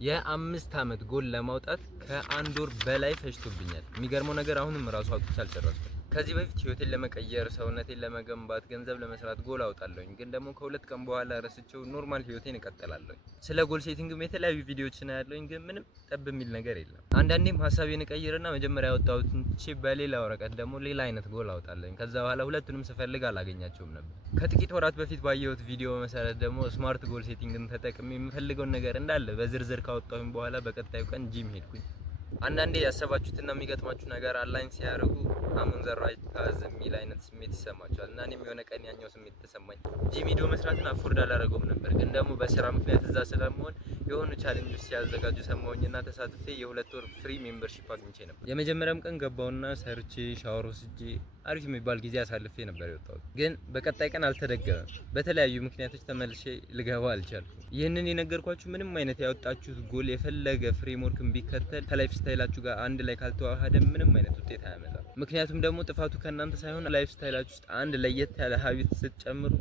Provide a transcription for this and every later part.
የአምስት አመት ጎል ለማውጣት ከአንድ ወር በላይ ፈጅቶብኛል። የሚገርመው ነገር አሁንም ራሱ አውጥቼ አልጨረስኩም። ከዚህ በፊት ህይወቴን ለመቀየር ሰውነቴን ለመገንባት ገንዘብ ለመስራት ጎል አውጣለሁኝ፣ ግን ደግሞ ከሁለት ቀን በኋላ ረስቼው ኖርማል ህይወቴን እቀጥላለሁ። ስለ ጎል ሴቲንግም የተለያዩ ቪዲዮዎችን አያለሁኝ፣ ግን ምንም ጠብ የሚል ነገር የለም። አንዳንዴም ሀሳቤን እቀይርና መጀመሪያ ያወጣሁትን ትቼ በሌላ ወረቀት ደግሞ ሌላ አይነት ጎል አውጣለሁኝ። ከዛ በኋላ ሁለቱንም ስፈልግ አላገኛቸውም ነበር። ከጥቂት ወራት በፊት ባየሁት ቪዲዮ መሰረት ደግሞ ስማርት ጎል ሴቲንግን ተጠቅሜ የምፈልገውን ነገር እንዳለ በዝርዝር ካወጣሁኝ በኋላ በቀጣዩ ቀን ጂም ሄድኩኝ። አንዳንዴ ያሰባችሁትና የሚገጥማችሁ ነገር አላይን ሲያደርጉ አሙን ዘ ራይት ፓዝ የሚል አይነት ስሜት ይሰማችኋል። እና እኔም የሆነ ቀን ያኛው ስሜት ተሰማኝ። ጂም ቪዲዮ መስራትን አፎርድ አላደረገውም ነበር፣ ግን ደግሞ በስራ ምክንያት እዛ ስለመሆን የሆኑ ቻሌንጆች ሲያዘጋጁ ሰማሁኝና ተሳትፌ የሁለት ወር ፍሪ ሜምበርሺፕ አግኝቼ ነበር። የመጀመሪያም ቀን ገባውና ሰርቼ ሻወር ወስጄ አሪፍ የሚባል ጊዜ አሳልፌ ነበር የወጣሁት። ግን በቀጣይ ቀን አልተደገመም። በተለያዩ ምክንያቶች ተመልሼ ልገባ አልቻልኩም። ይህንን የነገርኳችሁ ምንም አይነት ያወጣችሁት ጎል የፈለገ ፍሬምወርክን ቢከተል ከላይፍ ስታይላችሁ ጋር አንድ ላይ ካልተዋሃደ ምንም አይነት ውጤት አያመጣም። ምክንያቱም ደግሞ ጥፋቱ ከእናንተ ሳይሆን ላይፍ ስታይላችሁ ውስጥ አንድ ለየት ያለ ሀቢት ስትጨምሩ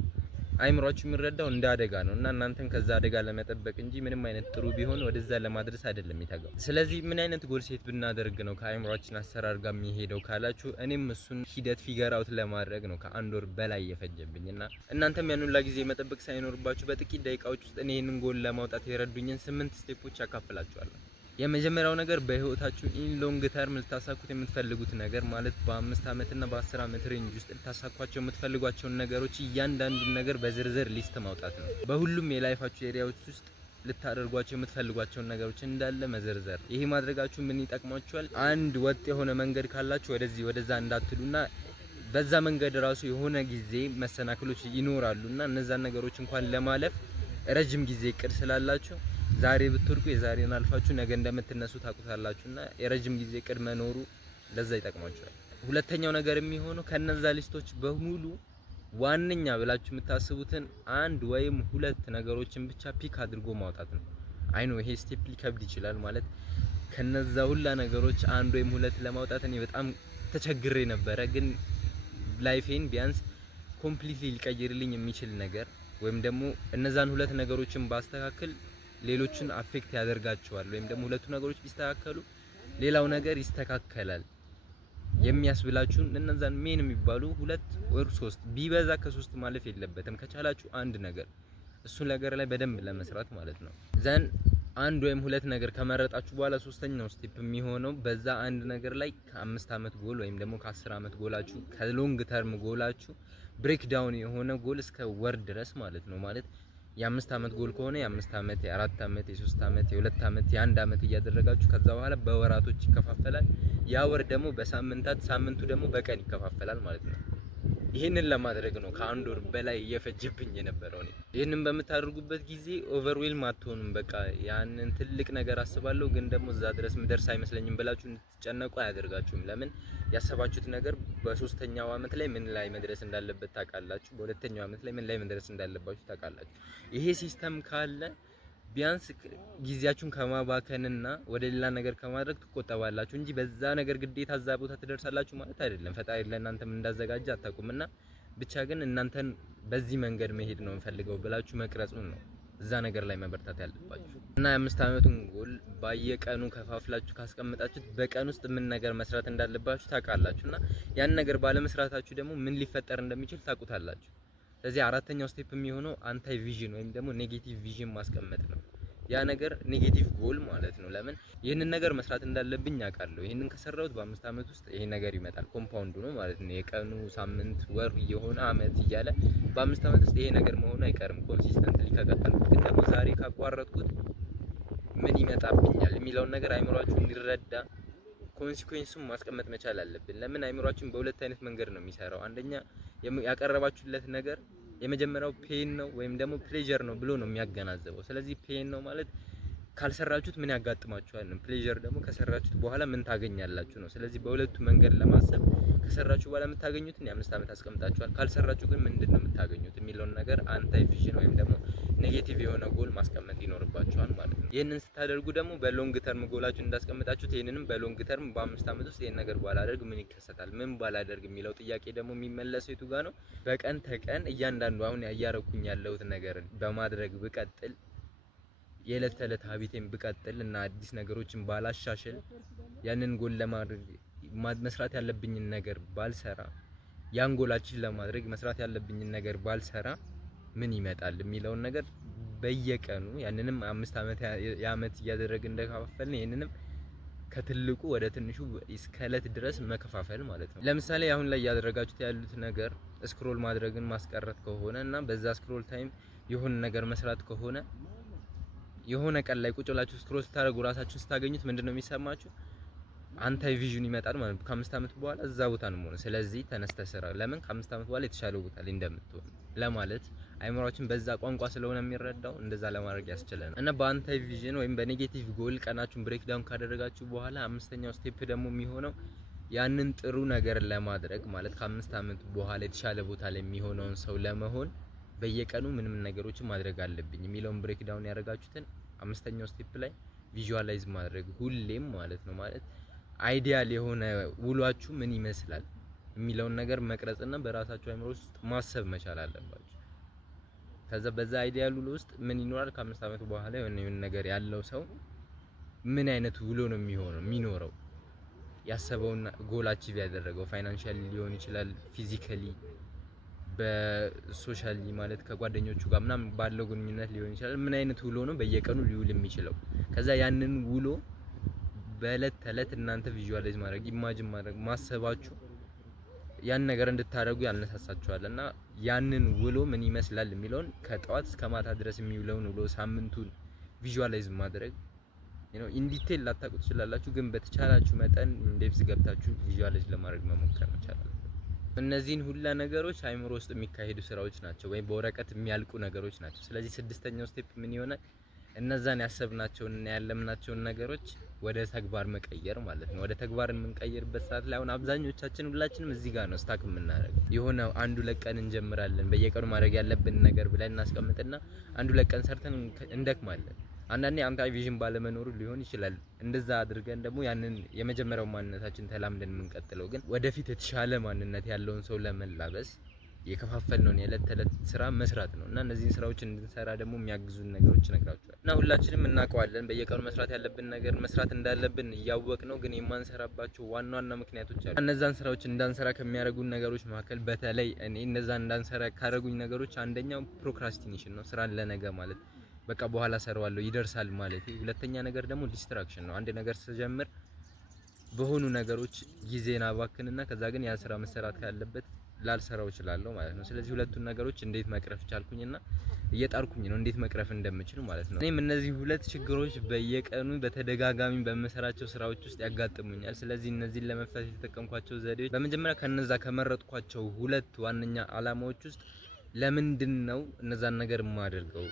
አይምሯችሁ የሚረዳው እንደ አደጋ ነው እና እናንተን ከዛ አደጋ ለመጠበቅ እንጂ ምንም አይነት ጥሩ ቢሆን ወደዛ ለማድረስ አይደለም የታገው። ስለዚህ ምን አይነት ጎል ሴት ብናደርግ ነው ከአይምሯችን አሰራር ጋር የሚሄደው ካላችሁ፣ እኔም እሱን ሂደት ፊገር አውት ለማድረግ ነው ከአንድ ወር በላይ የፈጀብኝ እና እናንተም ያንን ጊዜ መጠበቅ ሳይኖርባችሁ በጥቂት ደቂቃዎች ውስጥ እኔ ይህንን ጎል ለማውጣት የረዱኝን 8 ስቴፖች ያካፍላችኋለሁ። የመጀመሪያው ነገር በህይወታችሁ ኢን ሎንግ ተርም ልታሳኩት የምትፈልጉት ነገር ማለት በ5 አመትና በ10 አመት ሬንጅ ውስጥ ልታሳኳቸው የምትፈልጓቸውን ነገሮች እያንዳንዱን ነገር በዝርዝር ሊስት ማውጣት ነው። በሁሉም የላይፋችሁ ኤሪያዎች ውስጥ ልታደርጓቸው የምትፈልጓቸውን ነገሮች እንዳለ መዘርዘር። ይሄ ማድረጋችሁ ምን ይጠቅማችኋል? አንድ ወጥ የሆነ መንገድ ካላችሁ ወደዚህ ወደዛ እንዳትሉና በዛ መንገድ ራሱ የሆነ ጊዜ መሰናክሎች ይኖራሉና እነዛን ነገሮች እንኳን ለማለፍ ረጅም ጊዜ እቅድ ስላላችሁ ዛሬ ብትወርቁ የዛሬን አልፋችሁ ነገ እንደምትነሱ ታውቁታላችሁና የረጅም ጊዜ እቅድ መኖሩ ለዛ ይጠቅማችኋል። ሁለተኛው ነገር የሚሆነው ከነዛ ሊስቶች በሙሉ ዋነኛ ብላችሁ የምታስቡትን አንድ ወይም ሁለት ነገሮችን ብቻ ፒክ አድርጎ ማውጣት ነው። አይ ኖ ይሄ ስቴፕ ሊከብድ ይችላል። ማለት ከነዛ ሁላ ነገሮች አንድ ወይም ሁለት ለማውጣት እኔ በጣም ተቸግሬ ነበረ። ግን ላይፌን ቢያንስ ኮምፕሊትሊ ሊቀይርልኝ የሚችል ነገር ወይም ደግሞ እነዛን ሁለት ነገሮችን ባስተካክል ሌሎችን አፌክት ያደርጋቸዋል ወይም ደግሞ ሁለቱ ነገሮች ቢስተካከሉ ሌላው ነገር ይስተካከላል የሚያስብላችሁን እነዛን ሜን የሚባሉ ሁለት ወር ሶስት ቢበዛ ከሶስት ማለፍ የለበትም። ከቻላችሁ አንድ ነገር እሱ ነገር ላይ በደንብ ለመስራት ማለት ነው። ዘን አንድ ወይም ሁለት ነገር ከመረጣችሁ በኋላ ሶስተኛው ስቴፕ የሚሆነው በዛ አንድ ነገር ላይ ከ5 አመት ጎል ወይም ደግሞ ከ10 አመት ጎላችሁ ከሎንግ ተርም ጎላችሁ ብሬክ ዳውን የሆነ ጎል እስከ ወር ድረስ ማለት ነው። ማለት የ5 አመት ጎል ከሆነ የ5 አመት፣ የ4 አመት፣ የ3 አመት፣ የ2 አመት፣ የ1 አመት እያደረጋችሁ ከዛ በኋላ በወራቶች ይከፋፈላል። ያ ወር ደግሞ በሳምንታት፣ ሳምንቱ ደግሞ በቀን ይከፋፈላል ማለት ነው። ይሄንን ለማድረግ ነው ከአንድ ወር በላይ እየፈጀብኝ የነበረው። ይሄንን በምታደርጉበት ጊዜ ኦቨርዌልም አትሆኑም። በቃ ያንን ትልቅ ነገር አስባለሁ ግን ደግሞ እዛ ድረስ ምደርስ አይመስለኝም ብላችሁ እንድትጨነቁ አያደርጋችሁም። ለምን ያሰባችሁት ነገር በሶስተኛው አመት ላይ ምን ላይ መድረስ እንዳለበት ታውቃላችሁ። በሁለተኛው አመት ላይ ምን ላይ መድረስ እንዳለባችሁ ታውቃላችሁ። ይሄ ሲስተም ካለ ቢያንስ ጊዜያችሁን ከማባከንና ወደ ሌላ ነገር ከማድረግ ትቆጠባላችሁ እንጂ በዛ ነገር ግዴታ እዛ ቦታ ትደርሳላችሁ ማለት አይደለም። ፈጣሪ ለእናንተም እንዳዘጋጀ አታውቁምና ብቻ ግን እናንተን በዚህ መንገድ መሄድ ነው እንፈልገው ብላችሁ መቅረጹን ነው እዛ ነገር ላይ መበርታት ያለባችሁ። እና የ5 አመቱን ጎል በየቀኑ ከፋፍላችሁ ካስቀመጣችሁት በቀን ውስጥ ምን ነገር መስራት እንዳለባችሁ ታውቃላችሁና ያን ነገር ባለመስራታችሁ ደግሞ ምን ሊፈጠር እንደሚችል ታውቁታላችሁ። ስለዚህ አራተኛው ስቴፕ የሚሆነው አንታይ ቪዥን ወይም ደግሞ ኔጌቲቭ ቪዥን ማስቀመጥ ነው። ያ ነገር ኔጌቲቭ ጎል ማለት ነው። ለምን ይሄንን ነገር መስራት እንዳለብኝ አውቃለሁ። ይሄንን ከሰራሁት በ5 አመት ውስጥ ይሄ ነገር ይመጣል። ኮምፓውንድ ነው ማለት ነው። የቀኑ ሳምንት፣ ወር እየሆነ አመት እያለ በ5 አመት ውስጥ ይሄ ነገር መሆኑ አይቀርም ኮንሲስተንትሊ ከቀጠልኩት። ግን ደግሞ ዛሬ ካቋረጥኩት ምን ይመጣብኛል የሚለውን ነገር አይምሯችሁ እንዲረዳ ኮንሲኩዌንሱን ማስቀመጥ መቻል አለብን። ለምን አይምሯችን በሁለት አይነት መንገድ ነው የሚሰራው። አንደኛ ያቀረባችሁለት ነገር የመጀመሪያው ፔን ነው ወይም ደግሞ ፕሌዠር ነው ብሎ ነው የሚያገናዘበው። ስለዚህ ፔን ነው ማለት ካልሰራችሁት ምን ያጋጥማችኋል ነው። ፕሌዠር ደግሞ ከሰራችሁት በኋላ ምን ታገኛላችሁ ነው። ስለዚህ በሁለቱ መንገድ ለማሰብ ከሰራችሁ በኋላ የምታገኙትን የ5 አመት አስቀምጣችኋል። ካልሰራችሁ ግን ምንድነው የምታገኙት የሚለውን ነገር አንታይ ቪዥን ወይም ደግሞ ኔጌቲቭ የሆነ ጎል ማስቀመጥ ይኖርባችኋል ማለት ነው። ይሄንን ስታደርጉ ደግሞ በሎንግ ተርም ጎላችሁ እንዳስቀምጣችሁት ይሄንንም በሎንግ ተርም በ5 አመት ውስጥ ይሄን ነገር ባላደርግ ምን ይከሰታል፣ ምን ባላደርግ የሚለው ጥያቄ ደግሞ የሚመለሰው የቱ ጋር ነው? በቀን ተቀን እያንዳንዱ አሁን ያያረኩኝ ያለሁት ነገር በማድረግ ብቀጥል የዕለት ተዕለት ሀቢቴን ብቀጥል እና አዲስ ነገሮችን ባላሻሽል ያንን ጎል ለማድረግ መስራት ያለብኝን ነገር ባልሰራ ያን ጎላችን ለማድረግ መስራት ያለብኝን ነገር ባልሰራ ምን ይመጣል የሚለውን ነገር በየቀኑ ያንንም 5 አመት የአመት እያደረግን እንደከፋፈልን ይሄንንም ከትልቁ ወደ ትንሹ እስከ እለት ድረስ መከፋፈል ማለት ነው። ለምሳሌ አሁን ላይ ያደረጋችሁት ያሉት ነገር ስክሮል ማድረግን ማስቀረት ከሆነ እና በዛ ስክሮል ታይም የሆነ ነገር መስራት ከሆነ የሆነ ቀን ላይ ቁጭ ብላችሁ ስክሮል ስታደርጉ ራሳችሁን ስታገኙት ምንድነው የሚሰማችሁ? አንታይ ቪዥን ይመጣል ማለት ነው። ከ5 አመት በኋላ እዛ ቦታ ነው የምሆነው። ስለዚህ ተነስተህ ስራ። ለምን ከ5 አመት በኋላ የተሻለ ቦታ ላይ እንደምትሆን ለማለት አይምሮአችን በዛ ቋንቋ ስለሆነ የሚረዳው እንደዛ ለማድረግ ያስችለናል። እና በአንታይ ቪዥን ወይም በኔጌቲቭ ጎል ቀናችሁን ብሬክ ዳውን ካደረጋችሁ በኋላ አምስተኛው ስቴፕ ደግሞ የሚሆነው ያንን ጥሩ ነገር ለማድረግ ማለት ከ5 አመት በኋላ የተሻለ ቦታ ላይ የሚሆነውን ሰው ለመሆን በየቀኑ ምንም ነገሮችን ማድረግ አለብኝ የሚለውን ብሬክ ዳውን ያደረጋችሁትን አምስተኛው ስቴፕ ላይ ቪዥዋላይዝ ማድረግ ሁሌም ማለት ነው። ማለት አይዲያል የሆነ ውሏችሁ ምን ይመስላል የሚለውን ነገር መቅረጽና በራሳችሁ አይምሮ ውስጥ ማሰብ መቻል አለባችሁ። ከዛ በዛ አይዲያል ውሎ ውስጥ ምን ይኖራል? ከ5 አመት በኋላ የሆነ ነገር ያለው ሰው ምን አይነት ውሎ ነው የሚኖረው? ያሰበውን ጎል አቺቭ ያደረገው ፋይናንሻሊ ሊሆን ይችላል፣ ፊዚካሊ፣ በሶሻሊ ማለት ከጓደኞቹ ጋር ምናምን ባለው ግንኙነት ሊሆን ይችላል። ምን አይነት ውሎ ነው በየቀኑ ሊውል የሚችለው? ከዛ ያንን ውሎ በእለት ተእለት እናንተ ቪዥዋላይዝ ማድረግ ኢማጂን ማድረግ ማሰባችሁ ያን ነገር እንድታደርጉ ያነሳሳችኋል። እና ያንን ውሎ ምን ይመስላል የሚለውን ከጠዋት እስከ ማታ ድረስ የሚውለውን ውሎ ሳምንቱን ቪዥዋላይዝ ማድረግ ኢን ዲቴል ላታውቁት ትችላላችሁ፣ ግን በተቻላችሁ መጠን ኢንዴፕስ ገብታችሁ ቪዥዋላይዝ ለማድረግ መሞከር መቻላል። እነዚህን ሁላ ነገሮች አይምሮ ውስጥ የሚካሄዱ ስራዎች ናቸው ወይም በወረቀት የሚያልቁ ነገሮች ናቸው። ስለዚህ ስድስተኛው ስቴፕ ምን ይሆናል? እነዛን ያሰብናቸውን እና ያለምናቸውን ነገሮች ወደ ተግባር መቀየር ማለት ነው። ወደ ተግባር የምንቀይርበት ሰዓት ላይ አሁን አብዛኞቻችን ሁላችንም እዚህ ጋር ነው ስታክ የምናደርገው። የሆነ አንዱ ለቀን እንጀምራለን በየቀኑ ማድረግ ያለብን ነገር ብለን እናስቀምጥና አንዱ ለቀን ሰርተን እንደክማለን። አንዳንዴ አንታይ ቪዥን ባለመኖሩ ሊሆን ይችላል። እንደዛ አድርገን ደግሞ ያንን የመጀመሪያው ማንነታችን ተላምደን የምንቀጥለው ግን ወደፊት የተሻለ ማንነት ያለውን ሰው ለመላበስ የከፋፈልነውን የዕለት ተዕለት ስራ መስራት ነው። እና እነዚህን ስራዎች እንድንሰራ ደግሞ የሚያግዙን ነገሮች እነግራችኋለሁ። እና ሁላችንም እናውቀዋለን በየቀኑ መስራት ያለብን ነገር መስራት እንዳለብን እያወቅ ነው፣ ግን የማንሰራባቸው ዋና ዋና ምክንያቶች አሉ። እነዛን ስራዎች እንዳንሰራ ከሚያደርጉን ነገሮች መካከል በተለይ እኔ እነዛን እንዳንሰራ ካደረጉኝ ነገሮች አንደኛው ፕሮክራስቲኔሽን ነው። ስራን ለነገ ማለት በቃ በኋላ ሰራዋለሁ ይደርሳል ማለት። ሁለተኛ ነገር ደግሞ ዲስትራክሽን ነው። አንድ ነገር ስጀምር በሆኑ ነገሮች ጊዜን አባክንና ከዛ ግን ያ ስራ መሰራት ካለበት ላልሰራው እችላለሁ ማለት ነው። ስለዚህ ሁለቱን ነገሮች እንዴት መቅረፍ ቻልኩኝና እየጣርኩኝ ነው እንዴት መቅረፍ እንደምችል ማለት ነው። እኔም እነዚህ ሁለት ችግሮች በየቀኑ በተደጋጋሚ በመሰራቸው ስራዎች ውስጥ ያጋጥሙኛል። ስለዚህ እነዚህን ለመፍታት የተጠቀምኳቸው ዘዴዎች በመጀመሪያ ከነዛ ከመረጥኳቸው ሁለት ዋነኛ አላማዎች ውስጥ ለምንድነው እነዛን ነገር የማደርገው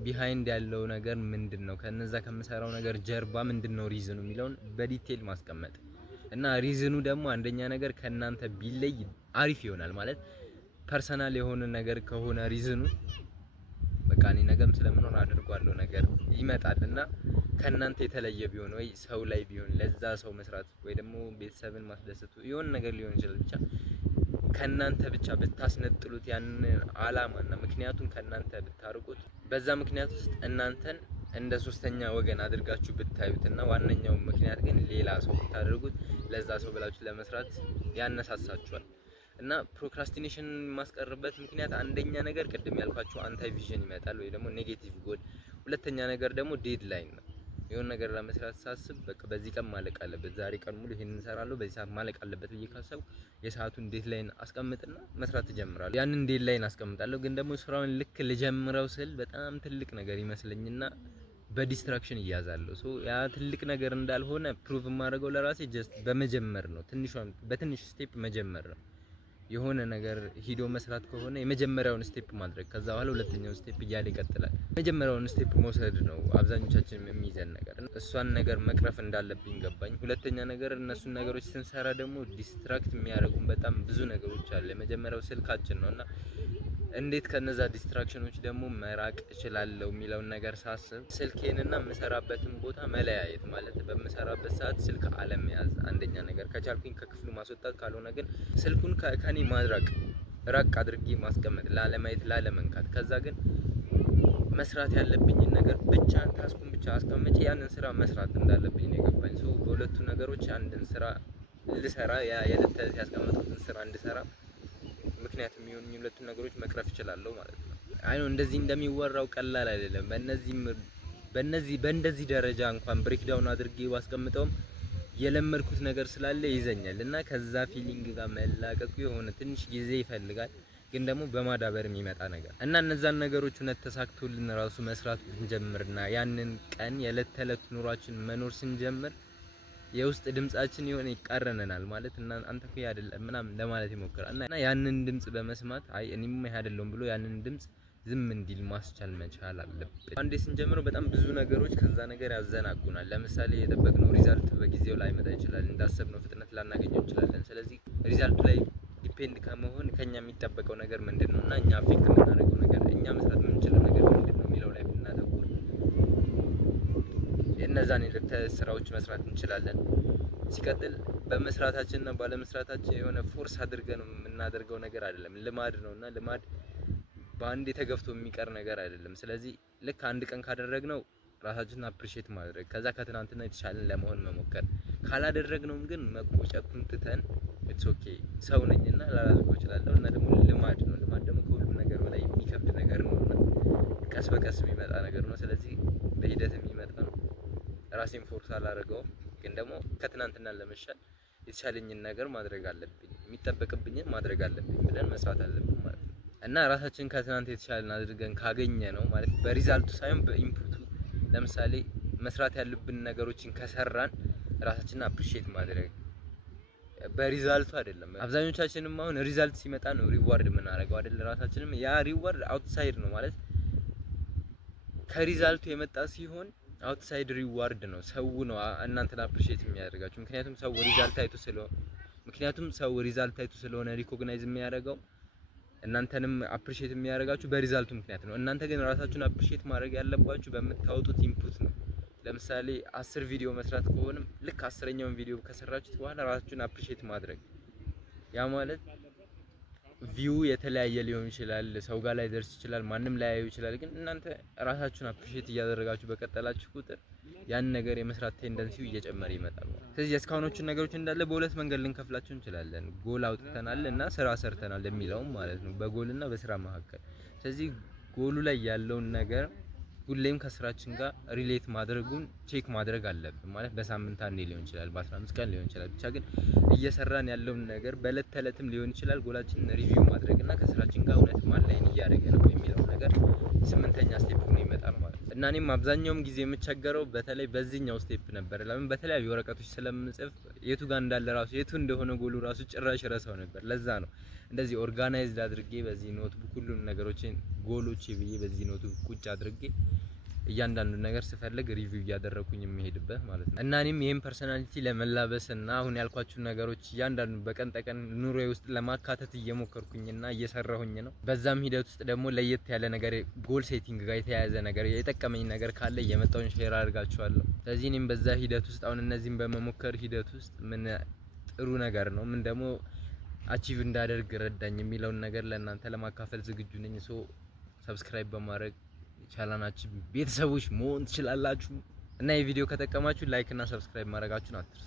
ቢሃይንድ ያለው ነገር ምንድነው፣ ከነዛ ከምሰራው ነገር ጀርባ ምንድነው ሪዝኑ የሚለውን በዲቴል ማስቀመጥ እና ሪዝኑ ደግሞ አንደኛ ነገር ከናንተ ቢለይ አሪፍ ይሆናል። ማለት ፐርሰናል የሆነ ነገር ከሆነ ሪዝኑ በቃ እኔ ነገም ስለምኖር አድርጓለሁ ነገር ይመጣልና ከናንተ የተለየ ቢሆን ወይ ሰው ላይ ቢሆን ለዛ ሰው መስራት ወይ ደግሞ ቤተሰብን ማስደሰቱ የሆነ ነገር ሊሆን ይችላል። ብቻ ከናንተ ብቻ ብታስነጥሉት ያንን አላማና ምክንያቱን ከናንተ ብታርቁት በዛ ምክንያት ውስጥ እናንተን እንደ ሶስተኛ ወገን አድርጋችሁ ብታዩትና ዋነኛው ምክንያት ግን ሌላ ሰው ብታደርጉት ለዛ ሰው ብላችሁ ለመስራት ያነሳሳችኋል። እና ፕሮክራስቲኔሽን የማስቀርበት ምክንያት አንደኛ ነገር ቅድም ያልኳችሁ አንታይ ቪዥን ይመጣል ወይ ደግሞ ኔጌቲቭ ጎል፣ ሁለተኛ ነገር ደግሞ ዴድላይን ነው። የሆነ ነገር ለመስራት ሳስብ በቃ በዚህ ቀን ማለቅ አለበት፣ ዛሬ ቀን ሙሉ ይሄን እንሰራለሁ፣ በዚህ ሰዓት ማለቅ አለበት ብዬ ካሰብኩ የሰዓቱን ዴድላይን አስቀምጥና መስራት እጀምራለሁ። ያንን ዴድላይን አስቀምጣለሁ፣ ግን ደግሞ ስራውን ልክ ልጀምረው ስል በጣም ትልቅ ነገር ይመስለኝና በዲስትራክሽን እያዛለሁ። ሶ ያ ትልቅ ነገር እንዳልሆነ ፕሩቭ የማደርገው ለራሴ ጀስት በመጀመር ነው። በትንሽ ስቴፕ መጀመር ነው። የሆነ ነገር ሂዶ መስራት ከሆነ የመጀመሪያውን ስቴፕ ማድረግ፣ ከዛ በኋላ ሁለተኛውን ስቴፕ እያለ ይቀጥላል። የመጀመሪያውን ስቴፕ መውሰድ ነው አብዛኞቻችን የሚይዘን ነገር። እሷን ነገር መቅረፍ እንዳለብኝ ገባኝ። ሁለተኛ ነገር እነሱን ነገሮች ስንሰራ ደግሞ ዲስትራክት የሚያደርጉን በጣም ብዙ ነገሮች አሉ። የመጀመሪያው ስልካችን ነውና እንዴት ከነዛ ዲስትራክሽኖች ደግሞ መራቅ እችላለሁ የሚለውን ነገር ሳስብ ስልኬንና የምሰራበትን ቦታ መለያየት ማለት በምሰራበት ሰዓት ስልክ አለመያዝ አንደኛ ነገር፣ ከቻልኩኝ ከክፍሉ ማስወጣት፣ ካልሆነ ግን ስልኩን ከኔ ማድረግ ራቅ አድርጌ ማስቀመጥ ላለማየት ላለመንካት። ከዛ ግን መስራት ያለብኝን ነገር ብቻ ታስኩን ብቻ አስቀምጬ ያንን ስራ መስራት እንዳለብኝ ነው የገባኝ። በሁለቱ ነገሮች አንድን ስራ ልሰራ የዕለት ተዕለት ያስቀመጥኩትን ስራ እንድሰራ ምክንያት የሚሆኑኝ ሁለቱን ነገሮች መቅረፍ እችላለሁ ማለት ነው። አይ ነው እንደዚህ እንደሚወራው ቀላል አይደለም። በእንደዚህ ደረጃ እንኳን ብሬክዳውን አድርጌ ባስቀምጠውም የለመድኩት ነገር ስላለ ይዘኛል እና ከዛ ፊሊንግ ጋር መላቀቁ የሆነ ትንሽ ጊዜ ይፈልጋል፣ ግን ደግሞ በማዳበር የሚመጣ ነገር እና እነዛን ነገሮች እውነት ተሳክቶልን ራሱ መስራት ብንጀምርና ያንን ቀን የዕለት ተዕለት ኑሯችን መኖር ስንጀምር የውስጥ ድምጻችን የሆነ ይቃረነናል ማለት እና አንተ እኮ አይደለም ምናምን ለማለት ይሞክራል እና ያንን ድምጽ በመስማት አይ እኔም አይደለም ብሎ ያንን ድምጽ ዝም እንዲል ማስቻል መቻል አለብን። አንዴ ስንጀምረው በጣም ብዙ ነገሮች ከዛ ነገር ያዘናጉናል። ለምሳሌ የጠበቅነው ሪዛልት በጊዜው ላይ መጣ ይችላል፣ እንዳሰብነው ፍጥነት ላናገኘው እንችላለን። ስለዚህ ሪዛልቱ ላይ ዲፔንድ ከመሆን ከኛ የሚጠበቀው ነገር ምንድነው እና እኛ አፌክት የምናደርገው ነገር እኛ መስራት የምንችለው ነገር ምንድነው የሚለው ላይ ብናተኩር እነዛን ስራዎች መስራት እንችላለን። ሲቀጥል በመስራታችንና ባለመስራታችን የሆነ ፎርስ አድርገን የምናደርገው ነገር አይደለም፣ ልማድ ነውና ልማድ በአንዴ ተገፍቶ የሚቀር ነገር አይደለም። ስለዚህ ልክ አንድ ቀን ካደረግነው ራሳችንን አፕሪሺየት ማድረግ፣ ከዛ ከትናንትና የተሻለን ለመሆን መሞከር፣ ካላደረግነውም ግን መቆጨቱን ትተን ኢትስ ኦኬ ሰው ነኝና ላላደርገው እችላለሁ እና ደግሞ ልማድ ነው። ልማድ ደግሞ ከሁሉም ነገር በላይ የሚከብድ ነገር ነውና ቀስ በቀስ የሚመጣ ነገር ነው። ስለዚህ በሂደት የሚመጣ ነው። ራሴን ፎርስ አላደርገውም፣ ግን ደግሞ ከትናንትና ለመሻል የተሻለኝን ነገር ማድረግ አለብኝ፣ የሚጠበቅብኝን ማድረግ አለብኝ ብለን መስራት አለብን ማለት ነው። እና ራሳችንን ከትናንት የተሻለን አድርገን ካገኘ ነው ማለት በሪዛልቱ ሳይሆን በኢንፑቱ። ለምሳሌ መስራት ያለብን ነገሮችን ከሰራን ራሳችንን አፕሪሺየት ማድረግ በሪዛልቱ አይደለም። አብዛኞቻችንም አሁን ሪዛልት ሲመጣ ነው ሪዋርድ የምናደርገው አይደል? ራሳችንም ያ ሪዋርድ አውትሳይድ ነው ማለት ከሪዛልቱ የመጣ ሲሆን አውትሳይድ ሪዋርድ ነው። ሰው ነው እናንተን አፕሪሺየት የሚያደርጋችሁ። ምክንያቱም ሰው ሪዛልት አይቶ ስለሆነ ሪኮግናይዝ የሚያደርገው እናንተንም አፕሪሺየት የሚያደርጋችሁ በሪዛልቱ ምክንያት ነው። እናንተ ግን ራሳችሁን አፕሪሺየት ማድረግ ያለባችሁ በምታወጡት ኢንፑት ነው። ለምሳሌ 10 ቪዲዮ መስራት ከሆነም ልክ 10ኛውን ቪዲዮ ከሰራችሁት በኋላ ራሳችሁን አፕሪሺየት ማድረግ ያ ማለት ቪው የተለያየ ሊሆን ይችላል፣ ሰው ጋር ላይ ደርስ ይችላል፣ ማንም ላያዩ ይችላል። ግን እናንተ ራሳችሁን አፕሪሺየት እያደረጋችሁ በቀጠላችሁ ቁጥር ያን ነገር የመስራት ቴንደንሲው እየጨመረ ይመጣል። ስለዚህ እስካሁኖቹን ነገሮች እንዳለ በሁለት መንገድ ልንከፍላቸው እንችላለን። ጎል አውጥተናል እና ስራ ሰርተናል የሚለውም ማለት ነው፣ በጎል እና በስራ መካከል። ስለዚህ ጎሉ ላይ ያለውን ነገር ሁሌም ከስራችን ጋር ሪሌት ማድረጉን ቼክ ማድረግ አለብን። ማለት በሳምንት አንዴ ሊሆን ይችላል፣ በ15 ቀን ሊሆን ይችላል። ብቻ ግን እየሰራን ያለውን ነገር በእለት ተእለትም ሊሆን ይችላል ጎላችንን ሪቪው ማድረግ እና ከስራችን ጋር እውነት ማላይን እያደረገ ነው የሚለው ነገር 8ኛ ስቴፕ ሆኖ ይመጣል ማለት ነው። እና እኔም አብዛኛውም ጊዜ የምቸገረው በተለይ በዚህኛው ስቴፕ ነበር። ለምን በተለያዩ ወረቀቶች ስለምጽፍ የቱ ጋር እንዳለ ራሱ የቱ እንደሆነ ጎሉ ራሱ ጭራሽ ረሳው ነበር። ለዛ ነው እንደዚህ ኦርጋናይዝድ አድርጌ በዚህ ኖትቡክ ሁሉን ነገሮችን ጎሎቼ ብዬ በዚህ ኖትቡክ ቁጭ አድርጌ እያንዳንዱ ነገር ስፈልግ ሪቪው እያደረኩኝ የሚሄድበት ማለት ነው። እና እኔም ይሄን ፐርሰናሊቲ ለመላበስ እና አሁን ያልኳችሁ ነገሮች እያንዳንዱ በቀን ተቀን ኑሮዬ ውስጥ ለማካተት እየሞከርኩኝና እየሰራሁኝ ነው። በዛም ሂደት ውስጥ ደግሞ ለየት ያለ ነገር ጎል ሴቲንግ ጋር የተያያዘ ነገር የጠቀመኝ ነገር ካለ እየመጣሁኝ ሼር አድርጋችኋለሁ። ስለዚህ እኔም በዛ ሂደት ውስጥ አሁን እነዚህን በመሞከር ሂደት ውስጥ ምን ጥሩ ነገር ነው፣ ምን ደግሞ አቺቭ እንዳደርግ ረዳኝ የሚለውን ነገር ለእናንተ ለማካፈል ዝግጁ ነኝ። ሰብስክራይብ በማድረግ ቻናላችን ቤተሰቦች መሆን ትችላላችሁ እና የቪዲዮ ከተጠቀማችሁ ላይክ እና ሰብስክራይብ ማድረጋችሁን አትርሱ።